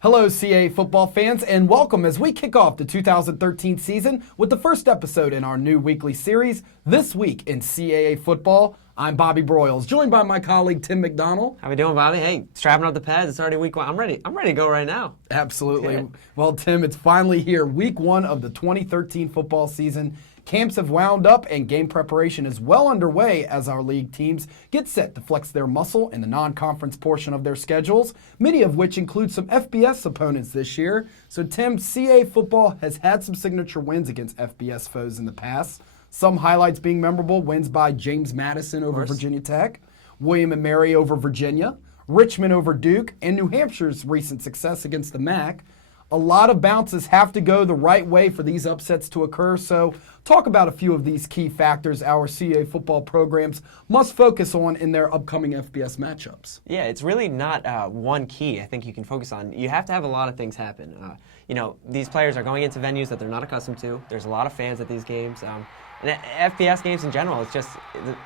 Hello, CAA football fans, and welcome as we kick off the 2013 season with the first episode in our new weekly series, This Week in CAA Football. I'm Bobby Broyles, joined by my colleague Tim McDonald. How we doing, Bobby? Hey, strapping up the pads. It's already week one. I'm ready to go right now. Absolutely. Okay. Well, Tim, it's finally here, week one of the 2013 football season. Camps have wound up and game preparation is well underway as our league teams get set to flex their muscle in the non-conference portion of their schedules, many of which include some FBS opponents this year. So, Tim, CAA football has had some signature wins against FBS foes in the past. Some highlights being memorable: wins by James Madison over Virginia Tech, William and Mary over Virginia, Richmond over Duke, and New Hampshire's recent success against the MAC. A lot of bounces have to go the right way for these upsets to occur, so talk about a few of these key factors our CAA football programs must focus on in their upcoming FBS matchups. Yeah, it's really not one key I think you can focus on. You have to have a lot of things happen. These players are going into venues that they're not accustomed to. There's a lot of fans at these games. And FBS games in general, it's just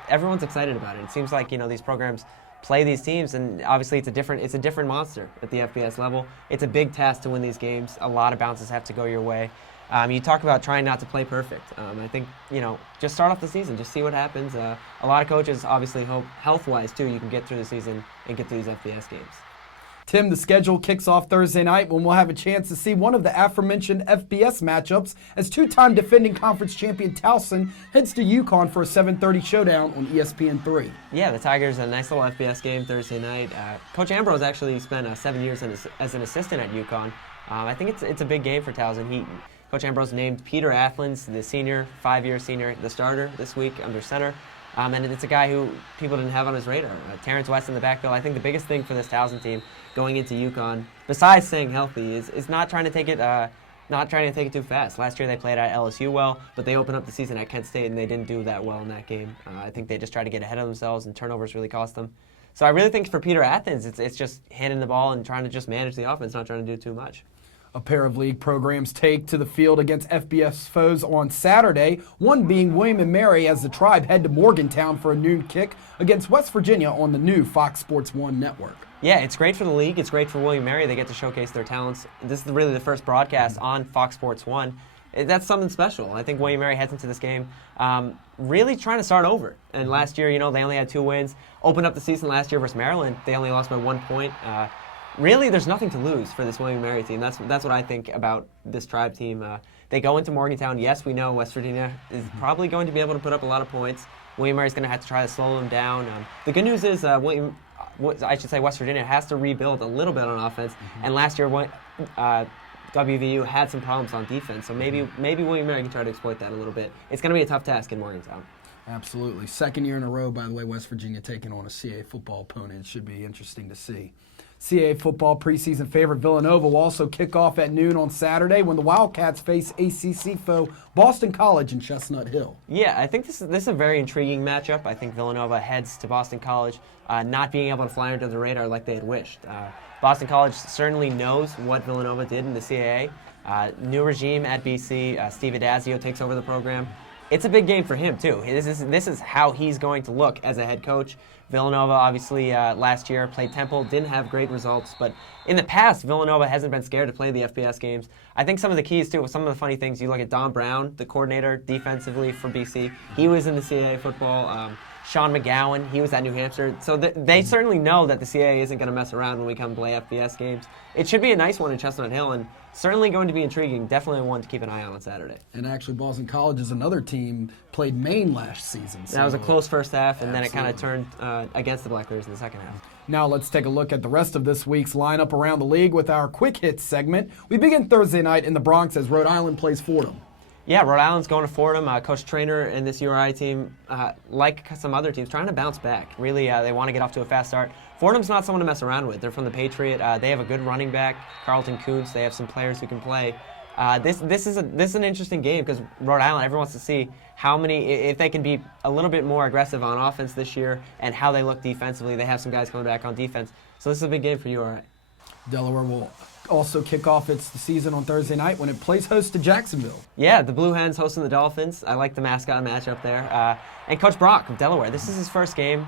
everyone's excited about it. It seems like these programs play these teams, and obviously it's a different monster at the FBS level. It's a big task to win these games. A lot of bounces have to go your way. You talk about trying not to play perfect. I think just start off the season, just see what happens. A lot of coaches obviously hope health-wise too you can get through the season and get through these FBS games. Tim, the schedule kicks off Thursday night when we'll have a chance to see one of the aforementioned FBS matchups as two-time defending conference champion Towson heads to UConn for a 7:30 showdown on ESPN3. Yeah, the Tigers, a nice little FBS game Thursday night. Coach Ambrose actually spent 7 years as an assistant at UConn. I think it's a big game for Towson. Coach Ambrose named Peter Athens, the senior, 5-year senior, the starter this week under center. And it's a guy who people didn't have on his radar. Terrence West in the backfield. I think the biggest thing for this Towson team going into UConn, besides staying healthy, is not trying to take it too fast. Last year they played at LSU well, but they opened up the season at Kent State and they didn't do that well in that game. I think they just tried to get ahead of themselves, and turnovers really cost them. So I really think for Peter Athens, it's just handing the ball and trying to just manage the offense, not trying to do too much. A pair of league programs take to the field against FBS foes on Saturday, one being William and Mary as the Tribe head to Morgantown for a noon kick against West Virginia on the new Fox Sports 1 network. Yeah, it's great for the league. It's great for William and Mary. They get to showcase their talents. This is really the first broadcast on Fox Sports 1. That's something special. I think William and Mary heads into this game really trying to start over. And last year, they only had 2 wins. Opened up the season last year versus Maryland. They only lost by 1 point. Really, there's nothing to lose for this William & Mary team. That's what I think about this Tribe team. They go into Morgantown. Yes, we know West Virginia is probably going to be able to put up a lot of points. William & Mary's going to have to try to slow them down. The good news is West Virginia has to rebuild a little bit on offense. And last year, WVU had some problems on defense. So maybe William & Mary can try to exploit that a little bit. It's going to be a tough task in Morgantown. Absolutely. Second year in a row, by the way, West Virginia taking on a CAA football opponent. It should be interesting to see. CAA football preseason favorite Villanova will also kick off at noon on Saturday when the Wildcats face ACC foe Boston College in Chestnut Hill. Yeah, I think this is a very intriguing matchup. I think Villanova heads to Boston College not being able to fly under the radar like they had wished. Boston College certainly knows what Villanova did in the CAA. New regime at BC. Steve Adazio takes over the program. It's a big game for him, too. This is how he's going to look as a head coach. Villanova, obviously, last year played Temple, didn't have great results, but in the past, Villanova hasn't been scared to play the FBS games. I think some of the keys, too, some of the funny things, you look at Don Brown, the coordinator defensively for BC. He was in the CAA football. Sean McGowan, he was at New Hampshire. So they certainly know that the CAA isn't going to mess around when we come play FBS games. It should be a nice one in Chestnut Hill, and certainly going to be intriguing. Definitely one to keep an eye on Saturday. And actually, Boston College is another team, played Maine last season. So that was a close first half, and then it kind of turned against the Black Bears in the second half. Now let's take a look at the rest of this week's lineup around the league with our Quick Hits segment. We begin Thursday night in the Bronx as Rhode Island plays Fordham. Yeah, Rhode Island's going to Fordham. Coach Trainer and this URI team, like some other teams, trying to bounce back. Really, they want to get off to a fast start. Fordham's not someone to mess around with. They're from the Patriot. They have a good running back, Carlton Kuntz. They have some players who can play. This is an interesting game because Rhode Island, everyone wants to see if they can be a little bit more aggressive on offense this year and how they look defensively. They have some guys coming back on defense. So this is a big game for URI. Delaware will also kick off its season on Thursday night when it plays host to Jacksonville. Yeah, the Blue Hens hosting the Dolphins. I like the mascot matchup there. And Coach Brock of Delaware, this is his first game.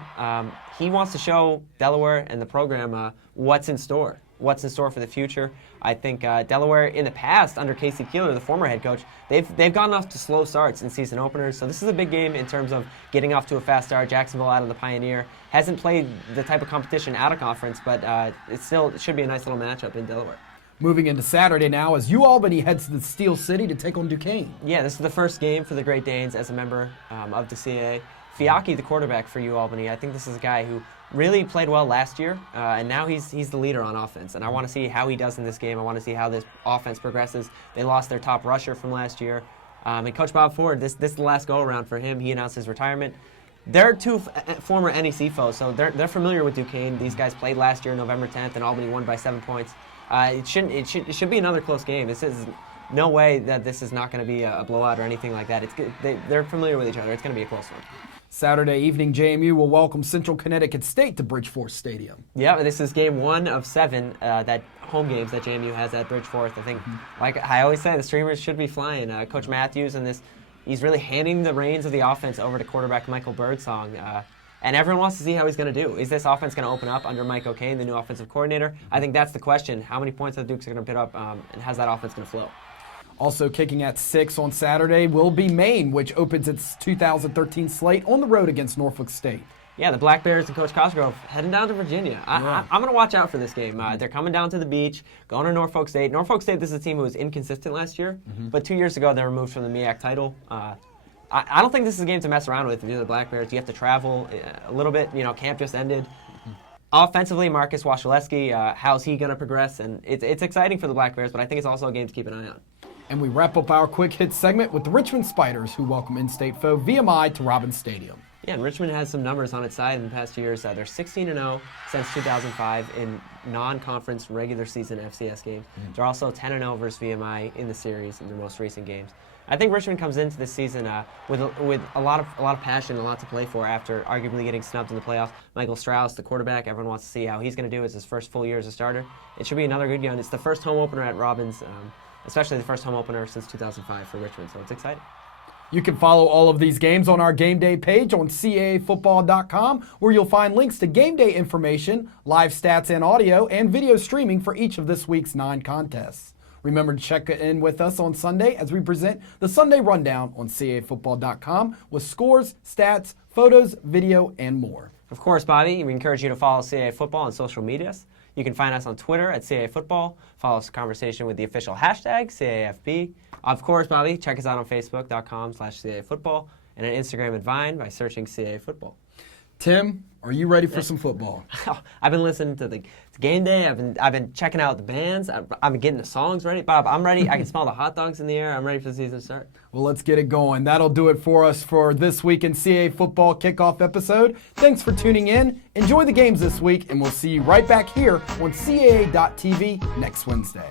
He wants to show Delaware and the program what's in store. what's in store for the future. I think Delaware in the past under Casey Keeler, the former head coach, they've gotten off to slow starts in season openers. So this is a big game in terms of getting off to a fast start. Jacksonville out of the Pioneer hasn't played the type of competition out of conference, but it should be a nice little matchup in Delaware. Moving into Saturday now as UAlbany heads to the Steel City to take on Duquesne. Yeah, this is the first game for the Great Danes as a member of the CAA. Fiacchi, the quarterback for UAlbany, I think this is a guy who really played well last year, and now he's the leader on offense. And I want to see how he does in this game. I want to see how this offense progresses. They lost their top rusher from last year. And Coach Bob Ford, this is the last go-around for him. He announced his retirement. They're two former NEC foes, so they're familiar with Duquesne. These guys played last year, November 10th, and Albany won by 7 points. It should be another close game. This is no way that this is not going to be a blowout or anything like that. They're familiar with each other. It's going to be a close one. Saturday evening, JMU will welcome Central Connecticut State to Bridgeforth Stadium. Yeah, this is game 1 of 7 that home games that JMU has at Bridgeforth. I think, like I always say, the streamers should be flying. Coach Matthews and he's really handing the reins of the offense over to quarterback Michael Birdsong. And everyone wants to see how he's going to do. Is this offense going to open up under Mike O'Kane, the new offensive coordinator? I think that's the question. How many points are the Dukes going to put up, and how's that offense going to flow? Also kicking at 6 on Saturday will be Maine, which opens its 2013 slate on the road against Norfolk State. Yeah, the Black Bears and Coach Cosgrove heading down to Virginia. I'm going to watch out for this game. They're coming down to the beach, going to Norfolk State. Norfolk State, this is a team who was inconsistent last year, but 2 years ago they were removed from the MEAC title. I don't think this is a game to mess around with if you're the Black Bears. You have to travel a little bit. Camp just ended. Offensively, Marcus Washaleski, how's he going to progress? And it's exciting for the Black Bears, but I think it's also a game to keep an eye on. And we wrap up our quick hit segment with the Richmond Spiders, who welcome in-state foe VMI to Robins Stadium. Yeah, and Richmond has some numbers on its side in the past 2 years. They're 16-0 since 2005 in non-conference regular season FCS games. They're also 10-0 versus VMI in the series in their most recent games. I think Richmond comes into this season with a lot of passion, a lot to play for after arguably getting snubbed in the playoffs. Michael Strauss, the quarterback, everyone wants to see how he's going to do. It's his first full year as a starter. It should be another good game. It's the first home opener at Robins, especially the first home opener since 2005 for Richmond, so it's exciting. You can follow all of these games on our game day page on CAAfootball.com, where you'll find links to game day information, live stats and audio, and video streaming for each of this week's 9 contests. Remember to check in with us on Sunday as we present the Sunday Rundown on CAAfootball.com with scores, stats, photos, video, and more. Of course, Bobby, we encourage you to follow CAA Football on social medias. You can find us on Twitter at CAA Football. Follow us in conversation with the official hashtag CAAFB. Of course, Bobby, check us out on Facebook.com/CAA Football and on Instagram and Vine by searching CAA Football. Tim, are you ready for some football? I've been listening to the game day. I've been checking out the bands. I've been getting the songs ready. Bob, I'm ready. I can smell the hot dogs in the air. I'm ready for the season to start. Well, let's get it going. That'll do it for us for this week in CAA Football Kickoff episode. Thanks for tuning in. Enjoy the games this week, and we'll see you right back here on CAA.TV next Wednesday.